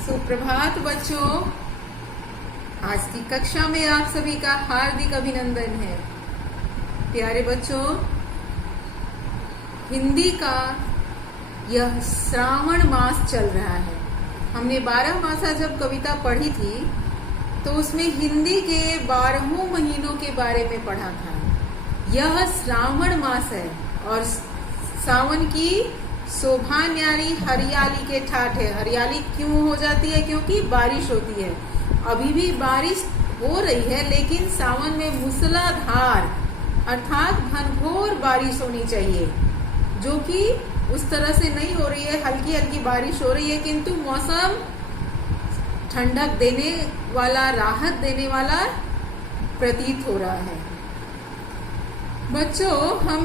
सुप्रभात बच्चों, आज की कक्षा में आप सभी का हार्दिक अभिनंदन है। प्यारे बच्चों, हिंदी का यह श्रावण मास चल रहा है। हमने 12 मासा जब कविता पढ़ी थी तो उसमें हिंदी के 12 महीनों के बारे में पढ़ा था। यह श्रावण मास है और सावन की शोभा न्यारी हरियाली के ठाठ है। हरियाली क्यों हो जाती है? क्योंकि बारिश होती है। अभी भी बारिश हो रही है, लेकिन सावन में मूसलाधार अर्थात घनघोर बारिश होनी चाहिए, जो कि उस तरह से नहीं हो रही है। हल्की हल्की बारिश हो रही है, किंतु मौसम ठंडक देने वाला, राहत देने वाला प्रतीत हो रहा है। बच्चों, हम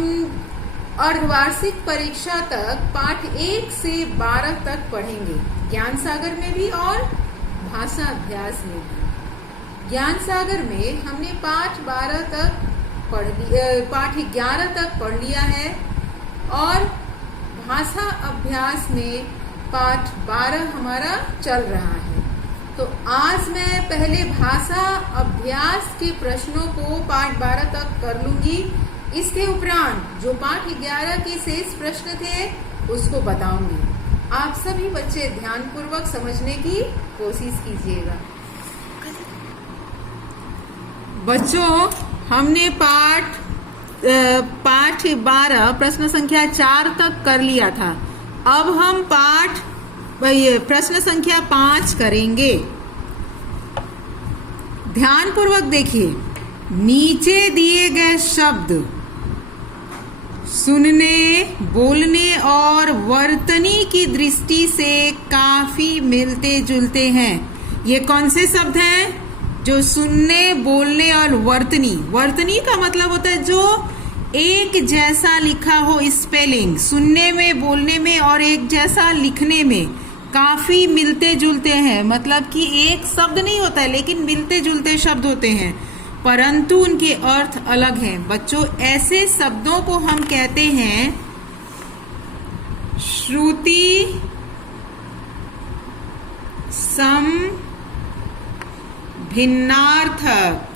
अर्धवार्षिक परीक्षा तक पाठ 1 से 12 तक पढ़ेंगे, ज्ञान सागर में भी और भाषा अभ्यास में भी। ज्ञान सागर में हमने पाठ 11 तक पढ़ लिया है और भाषा अभ्यास में पाठ 12 हमारा चल रहा है। तो आज मैं पहले भाषा अभ्यास के प्रश्नों को पाठ 12 तक कर लूंगी। इसके उपरांत जो पाठ 11 के शेष प्रश्न थे उसको बताऊंगी। आप सभी बच्चे ध्यानपूर्वक समझने की कोशिश कीजिएगा। बच्चों, हमने पाठ 12 प्रश्न संख्या 4 तक कर लिया था। अब हम प्रश्न संख्या 5 करेंगे। ध्यानपूर्वक देखिए, नीचे दिए गए शब्द सुनने, बोलने और वर्तनी की दृष्टि से काफी मिलते जुलते हैं। ये कौन से शब्द हैं? जो सुनने, बोलने और वर्तनी का मतलब होता है जो एक जैसा लिखा हो, स्पेलिंग सुनने में, बोलने में और एक जैसा लिखने में काफी मिलते जुलते हैं। मतलब कि एक शब्द नहीं होता है, लेकिन मिलते जुलते शब्द होते हैं, परंतु उनके अर्थ अलग हैं। बच्चों, ऐसे शब्दों को हम कहते हैं श्रुति सम भिन्नार्थक।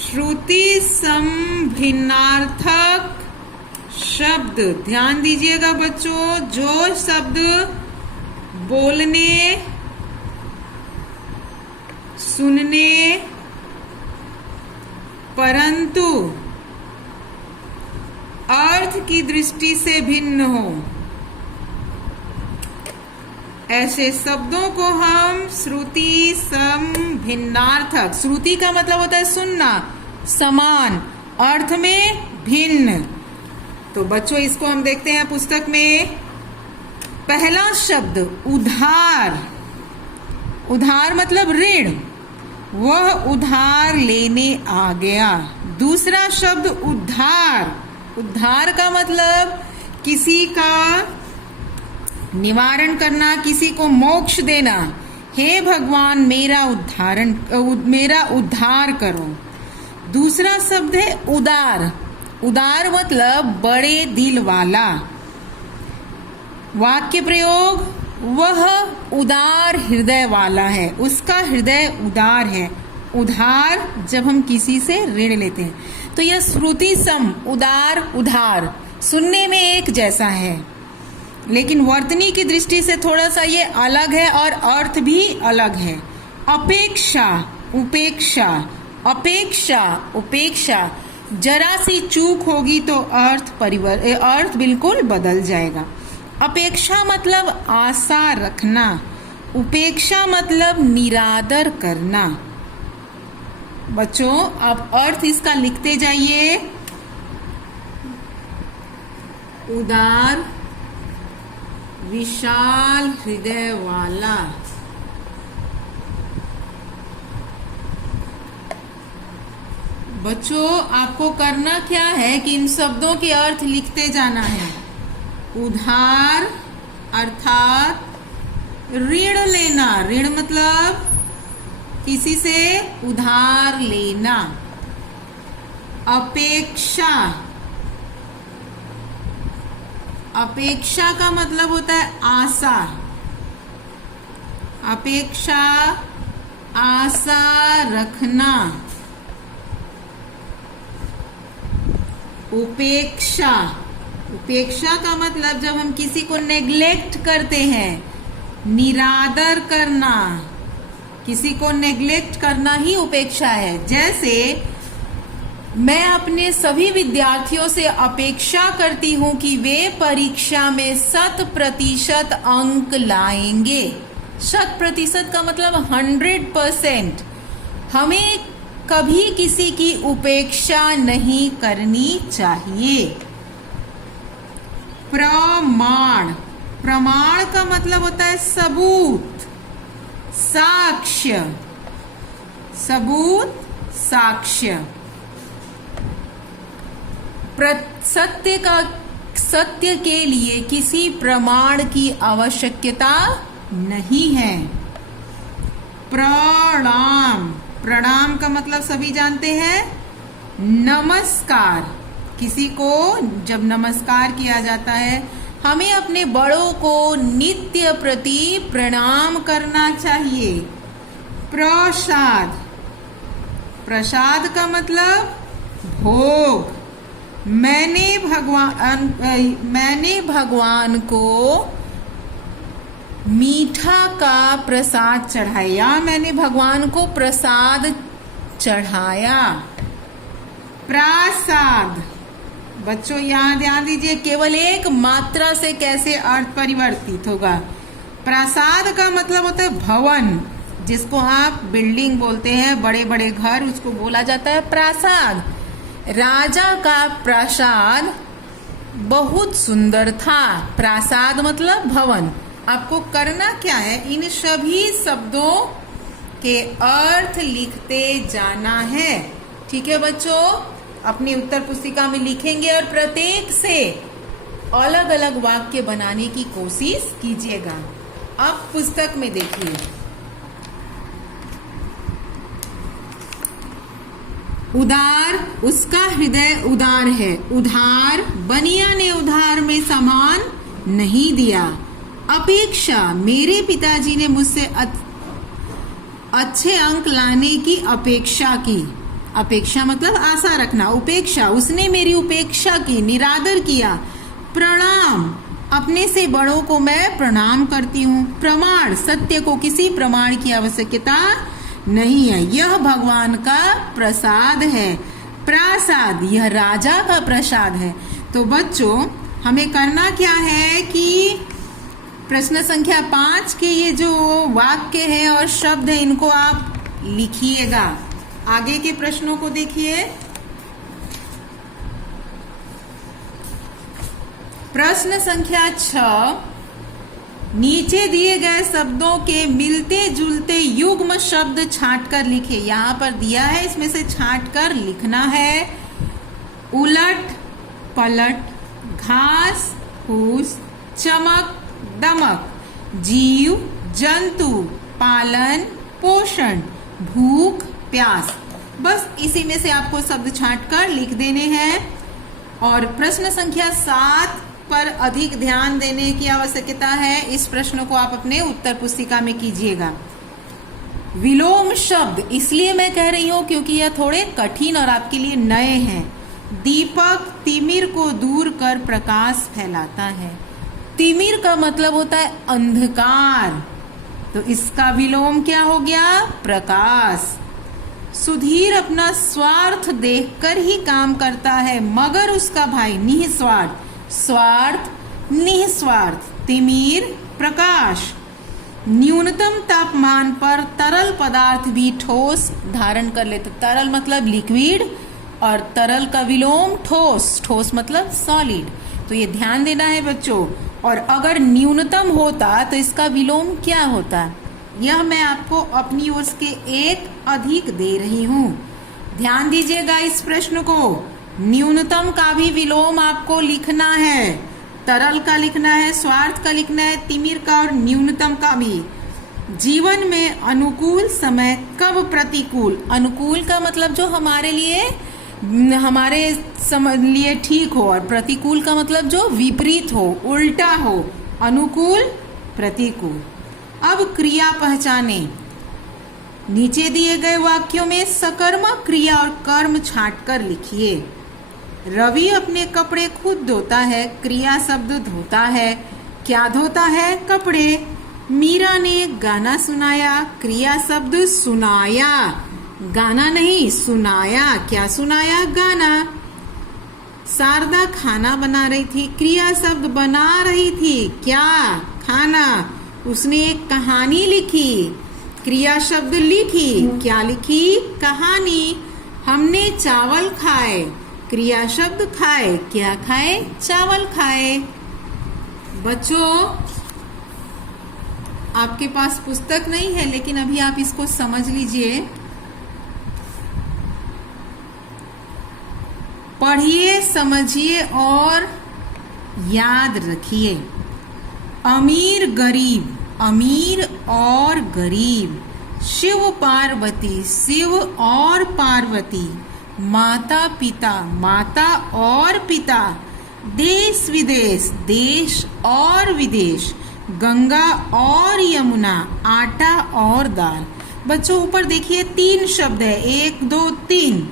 श्रुति सम भिन्नार्थक शब्द, ध्यान दीजिएगा बच्चों, जो शब्द बोलने, सुनने परंतु अर्थ की दृष्टि से भिन्न हो, ऐसे शब्दों को हम श्रुति सम भिन्नार्थक। श्रुति का मतलब होता है सुनना, समान, अर्थ में भिन्न। तो बच्चों, इसको हम देखते हैं पुस्तक में। पहला शब्द उधार। उधार मतलब ऋण, वह उधार लेने आ गया। दूसरा शब्द उद्धार। उद्धार का मतलब किसी का निवारण करना, किसी को मोक्ष देना। हे भगवान, मेरा उद्धार करो। दूसरा शब्द है उदार। उदार मतलब बड़े दिल वाला। वाक्य प्रयोग, वह उदार हृदय वाला है, उसका हृदय उदार है। उधार जब हम किसी से ऋण लेते हैं। तो यह श्रुति सम, उदार, उधार सुनने में एक जैसा है, लेकिन वर्तनी की दृष्टि से थोड़ा सा ये अलग है और अर्थ भी अलग है। अपेक्षा, उपेक्षा। अपेक्षा, उपेक्षा, जरा सी चूक होगी तो अर्थ बिल्कुल बदल जाएगा। अपेक्षा मतलब आशा रखना, उपेक्षा मतलब निरादर करना। बच्चों, आप अर्थ इसका लिखते जाइए। उदार, विशाल हृदय वाला। बच्चों, आपको करना क्या है कि इन शब्दों के अर्थ लिखते जाना है। उधार अर्थात ऋण लेना। ऋण मतलब किसी से उधार लेना। अपेक्षा अपेक्षा का मतलब होता है आशा। अपेक्षा, आशा रखना। उपेक्षा, उपेक्षा का मतलब जब हम किसी को नेग्लेक्ट करते हैं, निरादर करना, किसी को नेग्लेक्ट करना ही उपेक्षा है। जैसे मैं अपने सभी विद्यार्थियों से अपेक्षा करती हूं कि वे परीक्षा में 100% अंक लाएंगे। 100% का मतलब 100%। हमें कभी किसी की उपेक्षा नहीं करनी चाहिए। प्रमाण, प्रमाण का मतलब होता है सबूत, साक्ष्य, सबूत, साक्ष्य। सत्य के लिए किसी प्रमाण की आवश्यकता नहीं है। प्रणाम, प्रणाम का मतलब सभी जानते हैं, नमस्कार। किसी को जब नमस्कार किया जाता है, हमें अपने बड़ों को नित्य प्रति प्रणाम करना चाहिए। प्रसाद, प्रसाद का मतलब भोग। मैंने भगवान को मीठा का प्रसाद चढ़ाया। मैंने भगवान को प्रसाद चढ़ाया। प्रसाद, बच्चों यहाँ ध्यान दीजिए, केवल एक मात्रा से कैसे अर्थ परिवर्तित होगा। प्रसाद का मतलब होता है भवन, जिसको आप बिल्डिंग बोलते हैं, बड़े बड़े घर, उसको बोला जाता है प्रासाद। राजा का प्रासाद बहुत सुंदर था। प्रासाद मतलब भवन। आपको करना क्या है, इन सभी शब्दों के अर्थ लिखते जाना है। ठीक है बच्चों, अपनी उत्तर पुस्तिका में लिखेंगे और प्रत्येक से अलग अलग वाक्य बनाने की कोशिश कीजिएगा। अब पुस्तक में देखिए, उदार, उसका हृदय उदार है। उधार, बनिया ने उधार में सामान नहीं दिया। अपेक्षा, मेरे पिताजी ने मुझसे अच्छे अंक लाने की अपेक्षा की। अपेक्षा मतलब आशा रखना। उपेक्षा, उसने मेरी उपेक्षा की, निरादर किया। प्रणाम, अपने से बड़ों को मैं प्रणाम करती हूँ। प्रमाण, सत्य को किसी प्रमाण की आवश्यकता नहीं है, यह भगवान का प्रसाद है। प्रासाद, यह राजा का प्रसाद है। तो बच्चों, हमें करना क्या है कि प्रश्न संख्या 5 के ये जो वाक्य है और शब्द है, इनको आप लिखिएगा। आगे के प्रश्नों को देखिए। प्रश्न संख्या 6, नीचे दिए गए शब्दों के मिलते जुलते युग्म शब्द छांटकर लिखे। यहाँ पर दिया है, इसमें से छांटकर लिखना है। उलट पलट, घास फूस, चमक दमक, जीव जंतु, पालन पोषण, भूख प्यास। बस इसी में से आपको शब्द छांटकर लिख देने हैं। और प्रश्न संख्या 7 पर अधिक ध्यान देने की आवश्यकता है। इस प्रश्न को आप अपने उत्तर पुस्तिका में कीजिएगा। विलोम शब्द इसलिए मैं कह रही हूं क्योंकि यह थोड़े कठिन और आपके लिए नए हैं। दीपक तिमिर को दूर कर प्रकाश फैलाता है। तिमिर का मतलब होता है अंधकार, तो इसका विलोम क्या हो गया, प्रकाश। सुधीर अपना स्वार्थ देखकर ही काम करता है, मगर उसका भाई निस्वार्थ। स्वार्थ निस्वार्थ, तिमिर प्रकाश। न्यूनतम तापमान पर तरल पदार्थ भी ठोस धारण कर लेते। तरल मतलब लिक्विड और तरल का विलोम ठोस। ठोस मतलब सॉलिड। तो ये ध्यान देना है बच्चों। और अगर न्यूनतम होता तो इसका विलोम क्या होता, यह मैं आपको अपनी ओर से एक अधिक दे रही हूं। ध्यान दीजिएगा इस प्रश्न को। न्यूनतम का भी विलोम आपको लिखना है। तरल का लिखना है, स्वार्थ का लिखना है, तिमिर का और न्यूनतम का भी। जीवन में अनुकूल समय कब प्रतिकूल। अनुकूल का मतलब जो हमारे लिए हमारे लिए ठीक हो, और प्रतिकूल का मतलब जो विपरीत हो, उल्टा हो, अनुकूल, प्रतिकूल। अब क्रिया पहचाने। नीचे दिए गए वाक्यों में सकर्मक क्रिया और कर्म छांटकर लिखिए। रवि अपने कपड़े खुद धोता है, क्रिया शब्द धोता है। क्या धोता है? कपड़े। मीरा ने गाना सुनाया, क्रिया शब्द सुनाया, गाना नहीं सुनाया। क्या सुनाया? गाना। शारदा खाना बना रही थी, क्रिया शब्द बना रही थी। क्या? खाना। उसने एक कहानी लिखी, क्रिया शब्द लिखी। क्या लिखी? कहानी। हमने चावल खाए, क्रिया शब्द खाए। क्या खाए? चावल खाए। बच्चों, आपके पास पुस्तक नहीं है, लेकिन अभी आप इसको समझ लीजिए। पढ़िए, समझिए और याद रखिए। अमीर गरीब, अमीर और गरीब। शिव पार्वती, शिव और पार्वती। माता पिता, माता और पिता। देश विदेश, देश और विदेश। गंगा और यमुना, आटा और दाल। बच्चों ऊपर देखिए 3 शब्द है, 1 2 3,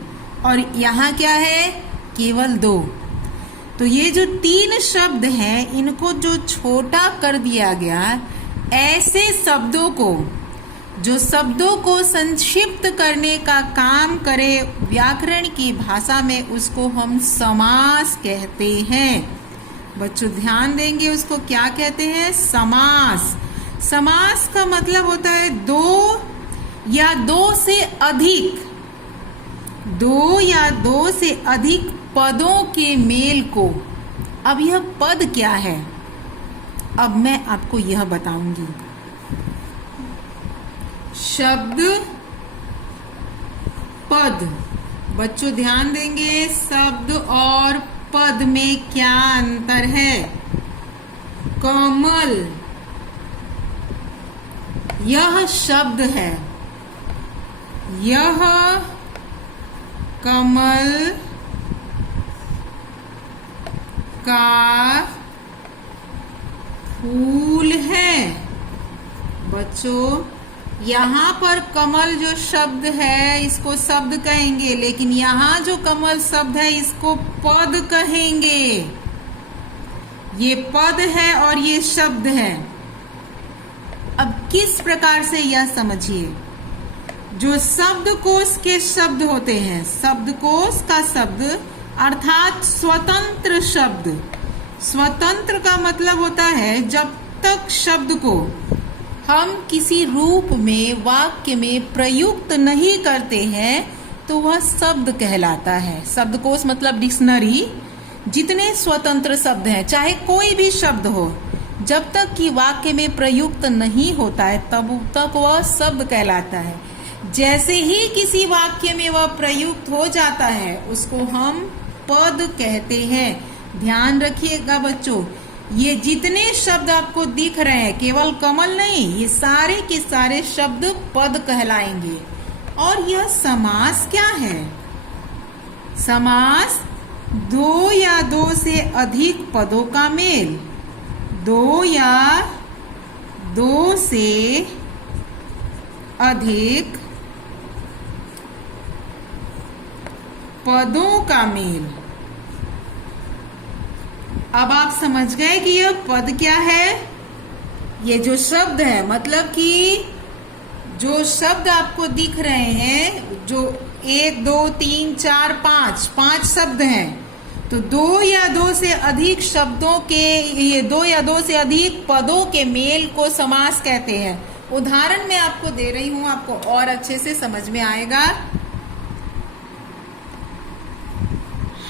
और यहाँ क्या है? केवल 2। तो ये जो 3 शब्द हैं, इनको जो छोटा कर दिया गया, ऐसे शब्दों को, जो शब्दों को संक्षिप्त करने का काम करे व्याकरण की भाषा में, उसको हम समास कहते हैं। बच्चों ध्यान देंगे, उसको क्या कहते हैं? समास। समास का मतलब होता है 2 या 2 से अधिक, 2 या 2 से अधिक पदों के मेल को। अब यह पद क्या है? अब मैं आपको यह बताऊंगी। शब्द, पद। बच्चों ध्यान देंगे, शब्द और पद में क्या अंतर है? कमल, यह शब्द है, यह कमल का फूल है। बच्चों यहाँ पर कमल जो शब्द है, इसको शब्द कहेंगे, लेकिन यहाँ जो कमल शब्द है, इसको पद कहेंगे। ये पद है और ये शब्द है। अब किस प्रकार से यह समझिए। जो शब्दकोश के शब्द होते हैं, शब्दकोश का शब्द अर्थात स्वतंत्र शब्द। स्वतंत्र का मतलब होता है जब तक शब्द को हम किसी रूप में, वाक्य में प्रयुक्त नहीं करते हैं, तो वह शब्द कहलाता है। शब्दकोश मतलब डिक्शनरी। जितने स्वतंत्र शब्द हैं, चाहे कोई भी शब्द हो, जब तक कि वाक्य में प्रयुक्त नहीं होता है, तब तक वह शब्द कहलाता है। जैसे ही किसी वाक्य में वह प्रयुक्त हो जाता है, उसको हम पद कहते हैं। ध्यान रखिएगा बच्चों, ये जितने शब्द आपको दिख रहे हैं, केवल कमल नहीं, ये सारे के सारे शब्द पद कहलाएंगे। और यह समास क्या है? समास 2 या 2 से अधिक पदों का मेल। 2 या 2 से अधिक पदों का मेल। अब आप समझ गए कि यह पद क्या है? ये जो शब्द है, मतलब कि जो शब्द आपको दिख रहे हैं, जो 1 2 3 4 5 शब्द हैं, तो 2 या 2 से अधिक शब्दों के, ये 2 या 2 से अधिक पदों के मेल को समास कहते हैं। उदाहरण मैं आपको दे रही हूं, आपको और अच्छे से समझ में आएगा।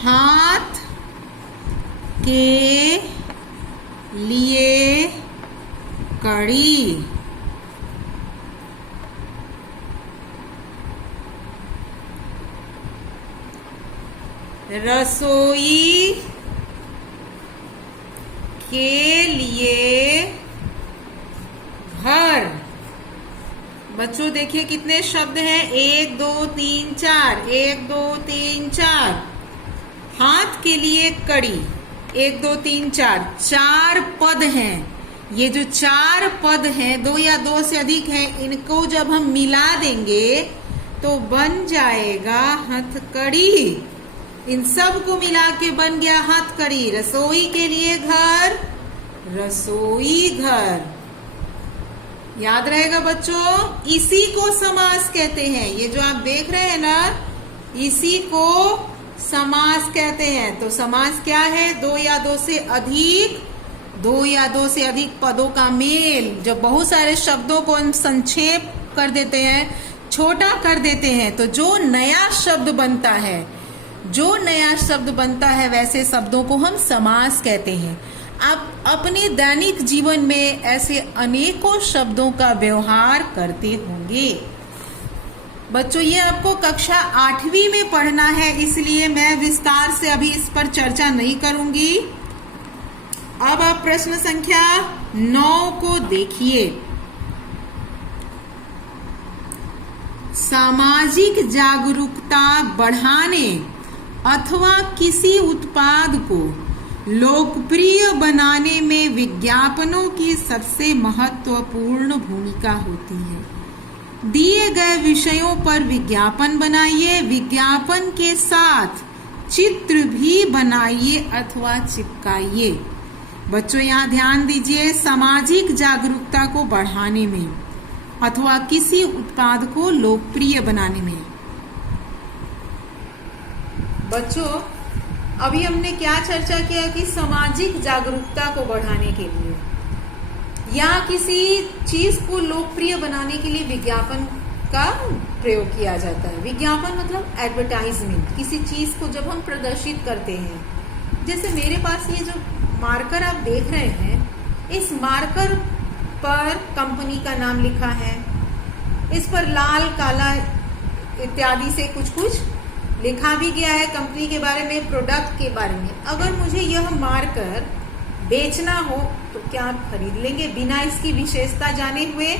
हाथ के लिए कड़ी। रसोई के लिए घर। बच्चों देखिए कितने शब्द हैं, 1 2 3 4, 1 2 3 4। हाथ के लिए कड़ी, 1 2 3 4, 4 पद हैं। ये जो 4 पद हैं, 2 या 2 से अधिक हैं, इनको जब हम मिला देंगे तो बन जाएगा हथकड़ी। इन सब को मिला के बन गया हथकड़ी। रसोई के लिए घर, रसोई घर। याद रहेगा बच्चों, इसी को समास कहते हैं। ये जो आप देख रहे हैं ना, इसी को समास कहते हैं। तो समास क्या है? 2 या 2 से अधिक, 2 या 2 से अधिक पदों का मेल। जब बहुत सारे शब्दों को हम संक्षेप कर देते हैं, छोटा कर देते हैं, तो जो नया शब्द बनता है, जो नया शब्द बनता है, वैसे शब्दों को हम समास कहते हैं। आप अपने दैनिक जीवन में ऐसे अनेकों शब्दों का व्यवहार करते होंगे। बच्चों ये आपको कक्षा 8वीं में पढ़ना है, इसलिए मैं विस्तार से अभी इस पर चर्चा नहीं करूंगी। अब आप प्रश्न संख्या 9 को देखिए। सामाजिक जागरूकता बढ़ाने अथवा किसी उत्पाद को लोकप्रिय बनाने में विज्ञापनों की सबसे महत्वपूर्ण भूमिका होती है। दिए गए विषयों पर विज्ञापन बनाइए, विज्ञापन के साथ चित्र भी बनाइए अथवा चिपकाइए। बच्चों यहाँ ध्यान दीजिए, सामाजिक जागरूकता को बढ़ाने में अथवा किसी उत्पाद को लोकप्रिय बनाने में। बच्चों अभी हमने क्या चर्चा किया कि सामाजिक जागरूकता को बढ़ाने के लिए या किसी चीज को लोकप्रिय बनाने के लिए विज्ञापन का प्रयोग किया जाता है। विज्ञापन मतलब एडवर्टाइजमेंट। किसी चीज को जब हम प्रदर्शित करते हैं, जैसे मेरे पास ये जो मार्कर आप देख रहे हैं, इस मार्कर पर कंपनी का नाम लिखा है, इस पर लाल काला इत्यादि से कुछ कुछ लिखा भी गया है कंपनी के बारे में, प्रोडक्ट के बारे में। अगर मुझे यह मार्कर बेचना हो तो क्या आप खरीद लेंगे बिना इसकी विशेषता जाने हुए?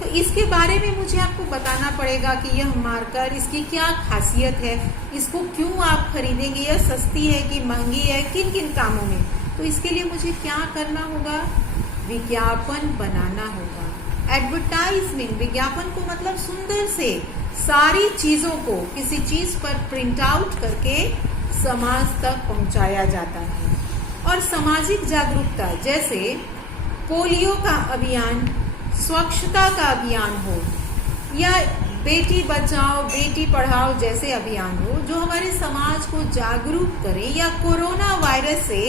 तो इसके बारे में मुझे आपको बताना पड़ेगा कि यह मार्कर, इसकी क्या खासियत है, इसको क्यों आप खरीदेंगे, यह सस्ती है कि महंगी है, किन किन कामों में। तो इसके लिए मुझे क्या करना होगा? विज्ञापन बनाना होगा। एडवर्टाइजमेंट, विज्ञापन को मतलब सुंदर से सारी चीजों को किसी चीज पर प्रिंट आउट करके समाज तक पहुंचाया जाता है। और सामाजिक जागरूकता, जैसे पोलियो का अभियान, स्वच्छता का अभियान हो, या बेटी बचाओ बेटी पढ़ाओ जैसे अभियान हो, जो हमारे समाज को जागरूक करें, या कोरोना वायरस से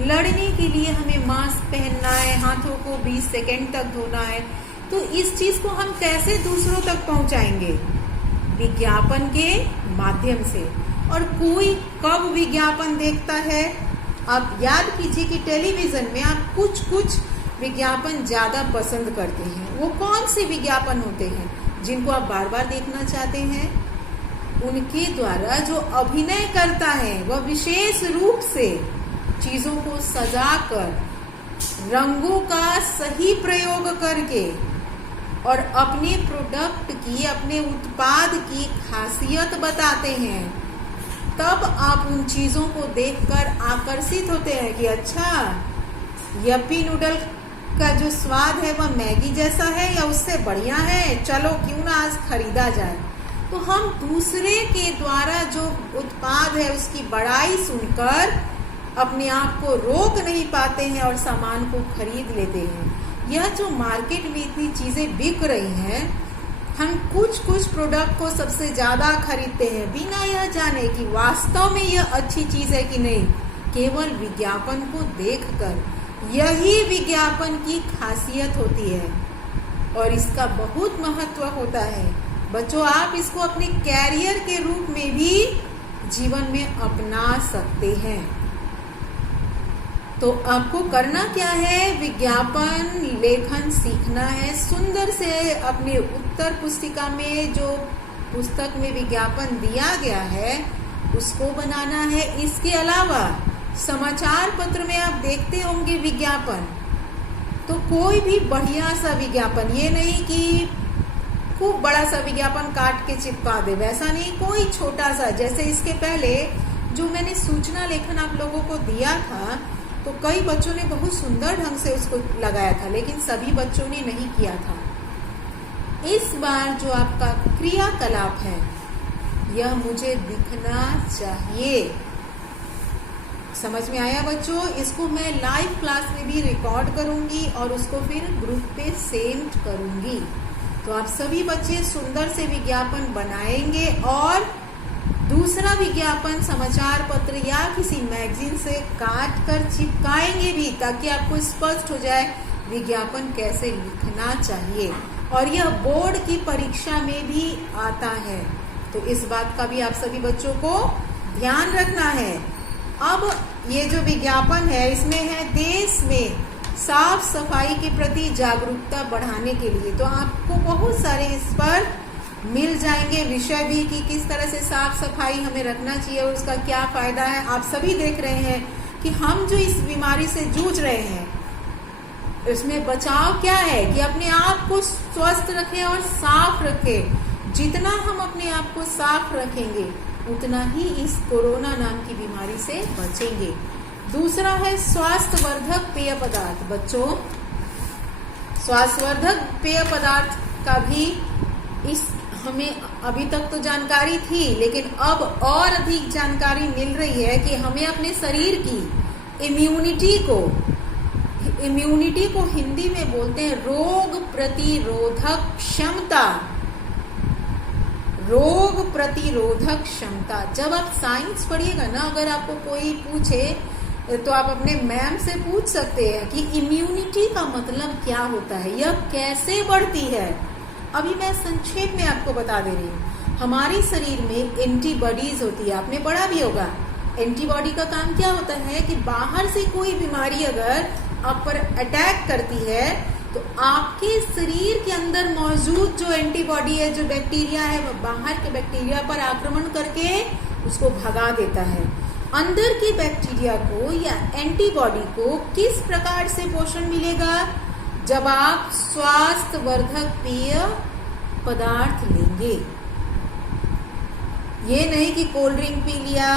लड़ने के लिए हमें मास्क पहनना है, हाथों को 20 सेकेंड तक धोना है, तो इस चीज को हम कैसे दूसरों तक पहुंचाएंगे? विज्ञापन के माध्यम से। और कोई कब विज्ञापन देखता है? आप याद कीजिए कि टेलीविजन में आप कुछ कुछ विज्ञापन ज्यादा पसंद करते हैं। वो कौन से विज्ञापन होते हैं? जिनको आप बार बार देखना चाहते हैं। उनके द्वारा जो अभिनय करता है वह विशेष रूप से चीजों को सजाकर, रंगों का सही प्रयोग करके और अपने प्रोडक्ट की, अपने उत्पाद की खासियत बताते हैं। तब आप उन चीजों को देखकर आकर्षित होते हैं कि अच्छा, यप्पी नूडल का जो स्वाद है वह मैगी जैसा है या उससे बढ़िया है, चलो क्यों ना आज खरीदा जाए। तो हम दूसरे के द्वारा जो उत्पाद है उसकी बड़ाई सुनकर अपने आप को रोक नहीं पाते हैं और सामान को खरीद लेते हैं। यह जो मार्केट में इतनी चीजें बिक रही हैं, हम कुछ कुछ प्रोडक्ट को सबसे ज्यादा खरीदते हैं बिना यह जाने कि वास्तव में यह अच्छी चीज है कि नहीं, केवल विज्ञापन को देखकर। यही विज्ञापन की खासियत होती है और इसका बहुत महत्व होता है। बच्चों आप इसको अपने कैरियर के रूप में भी जीवन में अपना सकते हैं। तो आपको करना क्या है? विज्ञापन लेखन सीखना है। सुंदर से अपने उत्तर पुस्तिका में जो पुस्तक में विज्ञापन दिया गया है उसको बनाना है। इसके अलावा समाचार पत्र में आप देखते होंगे विज्ञापन, तो कोई भी बढ़िया सा विज्ञापन, ये नहीं कि खूब बड़ा सा विज्ञापन काट के चिपका दे, वैसा नहीं, कोई छोटा सा। जैसे इसके पहले जो मैंने सूचना लेखन आप लोगों को दिया था, तो कई बच्चों ने बहुत सुंदर ढंग से उसको लगाया था, लेकिन सभी बच्चों ने नहीं किया था। इस बार जो आपका क्रियाकलाप है, यह मुझे दिखना चाहिए। समझ में आया बच्चों? इसको मैं लाइव क्लास में भी रिकॉर्ड करूंगी और उसको फिर ग्रुप पे सेंड करूंगी। तो आप सभी बच्चे सुंदर से विज्ञापन बनाएंगे और दूसरा विज्ञापन समाचार पत्र या किसी मैगजीन से काट कर चिपकाएंगे भी, ताकि आपको स्पष्ट हो जाए विज्ञापन कैसे लिखना चाहिए। और यह बोर्ड की परीक्षा में भी आता है, तो इस बात का भी आप सभी बच्चों को ध्यान रखना है। अब ये जो विज्ञापन है, इसमें है देश में साफ सफाई के प्रति जागरूकता बढ़ाने के लिए। तो आपको बहुत सारे इस पर मिल जाएंगे विषय भी कि किस तरह से साफ सफाई हमें रखना चाहिए और उसका क्या फायदा है। आप सभी देख रहे हैं कि हम जो इस बीमारी से जूझ रहे हैं, इसमें बचाव क्या है कि अपने आप को स्वस्थ रखें और साफ रखें। जितना हम अपने आप को साफ रखेंगे, उतना ही इस कोरोना नाम की बीमारी से बचेंगे। दूसरा है स्वास्थ्यवर्धक पेय पदार्थ। बच्चों, स्वास्थ्यवर्धक पेय पदार्थ का भी हमें अभी तक तो जानकारी थी, लेकिन अब और अधिक जानकारी मिल रही है कि हमें अपने शरीर की इम्यूनिटी को हिंदी में बोलते हैं रोग प्रतिरोधक क्षमता। रोग प्रतिरोधक क्षमता। जब आप साइंस पढ़िएगा ना, अगर आपको कोई पूछे तो आप अपने मैम से पूछ सकते हैं कि इम्यूनिटी का मतलब क्या होता है, यह कैसे बढ़ती है। अभी मैं संक्षेप में आपको बता दे रही हूँ। हमारे शरीर में एंटीबॉडीज होती है, आपने पढ़ा भी होगा। एंटीबॉडी का काम क्या होता है कि बाहर से कोई बीमारी अगर आप पर अटैक करती है, तो आपके शरीर के अंदर मौजूद जो एंटीबॉडी है, जो बैक्टीरिया है, वह बाहर के बैक्टीरिया पर आक्रमण करके उसको भगा देता है। अंदर के बैक्टीरिया को या एंटीबॉडी को किस प्रकार से पोषण मिलेगा? जब आप स्वास्थ्यवर्धक पेय पदार्थ लेंगे। ये नहीं कि कोल्ड ड्रिंक पी लिया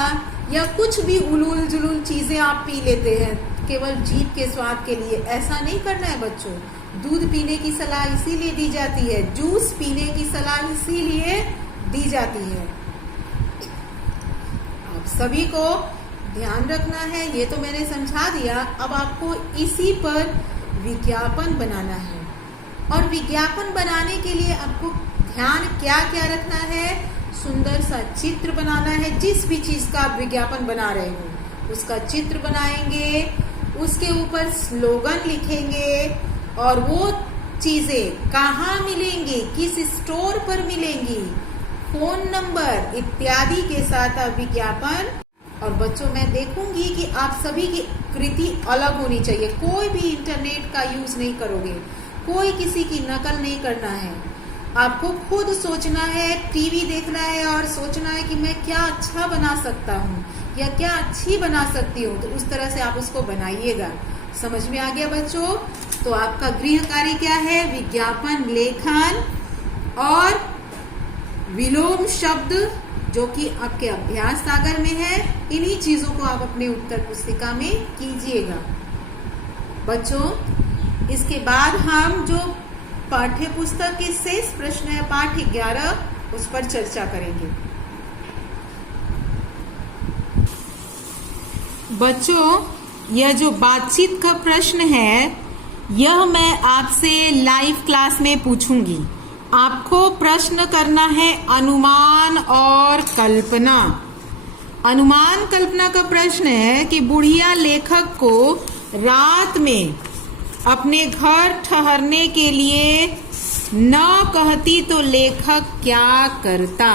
या कुछ भी उलूल जुलूल चीजें आप पी लेते हैं केवल जीभ के स्वाद के लिए। ऐसा नहीं करना है बच्चों। दूध पीने की सलाह इसीलिए दी जाती है, जूस पीने की सलाह इसीलिए दी जाती है। आप सभी को ध्यान रखना है। ये तो मैंने समझा दिया। अब आपको इसी पर विज्ञापन बनाना है, और विज्ञापन बनाने के लिए आपको ध्यान क्या क्या रखना है? सुंदर सा चित्र बनाना है। जिस भी चीज का आप विज्ञापन बना रहे हो उसका चित्र बनाएंगे, उसके ऊपर स्लोगन लिखेंगे, और वो चीजें कहाँ मिलेंगी, किस स्टोर पर मिलेंगी, फोन नंबर इत्यादि के साथ आप विज्ञापन। और बच्चों, मैं देखूंगी कि आप सभी की कृति अलग होनी चाहिए। कोई भी इंटरनेट का यूज नहीं करोगे, कोई किसी की नकल नहीं करना है। आपको खुद सोचना है, टीवी देखना है और सोचना है कि मैं क्या अच्छा बना सकता हूँ या क्या अच्छी बना सकती हूँ। तो उस तरह से आप उसको बनाइएगा। समझ में आ गया बच्चों? तो आपका गृह कार्य क्या है? विज्ञापन लेखन और विलोम शब्द, जो कि आपके अभ्यास सागर में है। इन्हीं चीजों को आप अपने उत्तर पुस्तिका में कीजिएगा बच्चों। इसके बाद हम जो पाठ्य पुस्तक के शेष प्रश्न है, पाठ 11, उस पर चर्चा करेंगे। बच्चों, यह जो बातचीत का प्रश्न है, यह मैं आपसे लाइव क्लास में पूछूंगी। आपको प्रश्न करना है अनुमान और कल्पना। अनुमान कल्पना का प्रश्न है कि बुढ़िया लेखक को रात में अपने घर ठहरने के लिए न कहती तो लेखक क्या करता?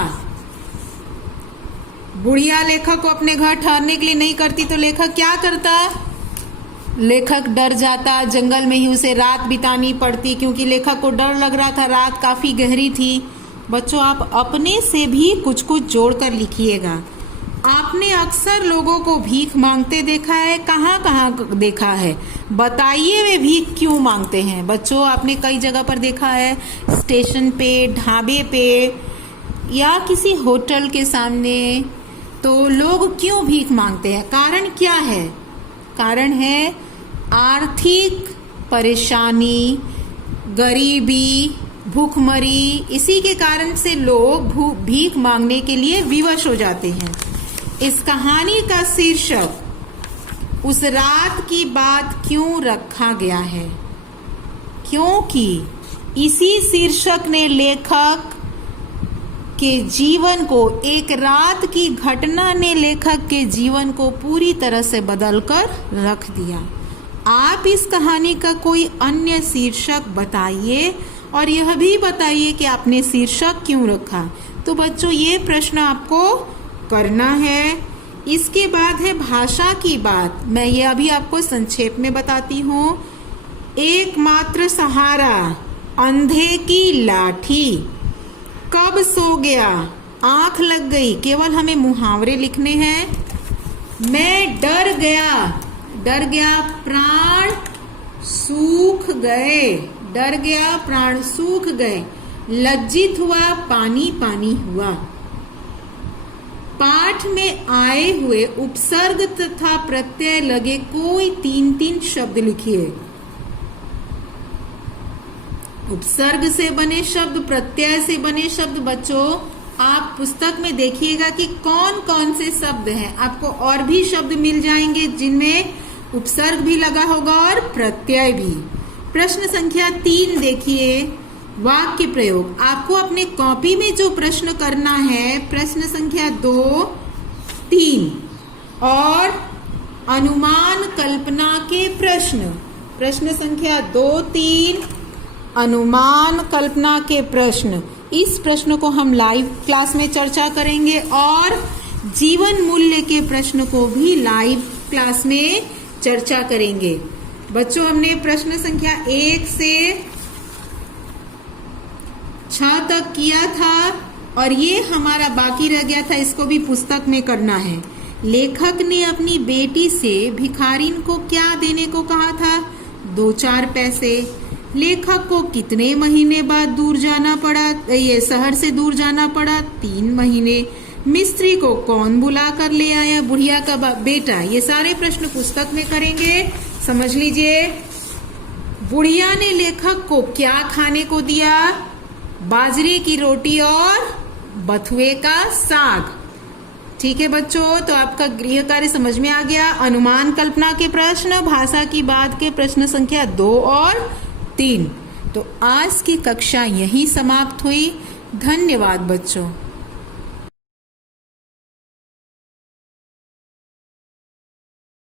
बुढ़िया लेखक को अपने घर ठहरने के लिए नहीं करती तो लेखक क्या करता? लेखक डर जाता, जंगल में ही उसे रात बितानी पड़ती, क्योंकि लेखक को डर लग रहा था, रात काफी गहरी थी। बच्चों, आप अपने से भी कुछ कुछ जोड़कर लिखिएगा। आपने अक्सर लोगों को भीख मांगते देखा है, कहाँ कहाँ देखा है? बताइए वे भीख क्यों मांगते हैं? बच्चों, आपने कई जगह पर देखा है, स्टेशन पे, ढाबे पे या किसी होटल के सामने। तो लोग क्यों भीख मांगते हैं? कारण क्या है? कारण है आर्थिक परेशानी, गरीबी, भूखमरी। इसी के कारण से लोग भीख मांगने के लिए विवश हो जाते हैं। इस कहानी का शीर्षक उस रात की बात क्यों रखा गया है? क्योंकि इसी शीर्षक ने लेखक के जीवन को, एक रात की घटना ने लेखक के जीवन को पूरी तरह से बदलकर रख दिया। आप इस कहानी का कोई अन्य शीर्षक बताइए और यह भी बताइए कि आपने शीर्षक क्यों रखा। तो बच्चों, ये प्रश्न आपको करना है। इसके बाद है भाषा की बात। मैं ये अभी आपको संक्षेप में बताती हूँ। एकमात्र सहारा, अंधे की लाठी, कब सो गया, आंख लग गई। केवल हमें मुहावरे लिखने हैं। मैं डर गया, डर गया प्राण सूख गए, डर गया प्राण सूख गए। लज्जित हुआ, पानी पानी हुआ। पाठ में आए हुए उपसर्ग तथा प्रत्यय लगे कोई 3-3 शब्द लिखिए। उपसर्ग से बने शब्द, प्रत्यय से बने शब्द। बच्चों, आप पुस्तक में देखिएगा कि कौन कौन से शब्द हैं। आपको और भी शब्द मिल जाएंगे जिनमें उपसर्ग भी लगा होगा और प्रत्यय भी। प्रश्न संख्या 3 देखिए, वाक्य प्रयोग। आपको अपने कॉपी में जो प्रश्न करना है, प्रश्न संख्या 2, 3 और अनुमान कल्पना के प्रश्न। प्रश्न संख्या 2, 3 अनुमान कल्पना के प्रश्न। इस प्रश्न को हम लाइव क्लास में चर्चा करेंगे और जीवन मूल्य के प्रश्न को भी लाइव क्लास में चर्चा करेंगे। बच्चों, हमने प्रश्न संख्या 1 से 6 तक किया था और ये हमारा बाकी रह गया था, इसको भी पुस्तक में करना है। लेखक ने अपनी बेटी से भिखारिन को क्या देने को कहा था? 2-4 पैसे। लेखक को कितने महीने बाद दूर जाना पड़ा, ये शहर से दूर जाना पड़ा? 3 महीने। मिस्त्री को कौन बुला कर ले आया? बुढ़िया का बेटा। ये सारे प्रश्न पुस्तक में करेंगे, समझ लीजिए। बुढ़िया ने लेखक को क्या खाने को दिया? बाजरे की रोटी और बथुए का साग। ठीक है बच्चों, तो आपका गृह कार्य समझ में आ गया। अनुमान कल्पना के प्रश्न, भाषा की बात के प्रश्न संख्या 2 और 3। तो आज की कक्षा यहीं समाप्त हुई। धन्यवाद बच्चों।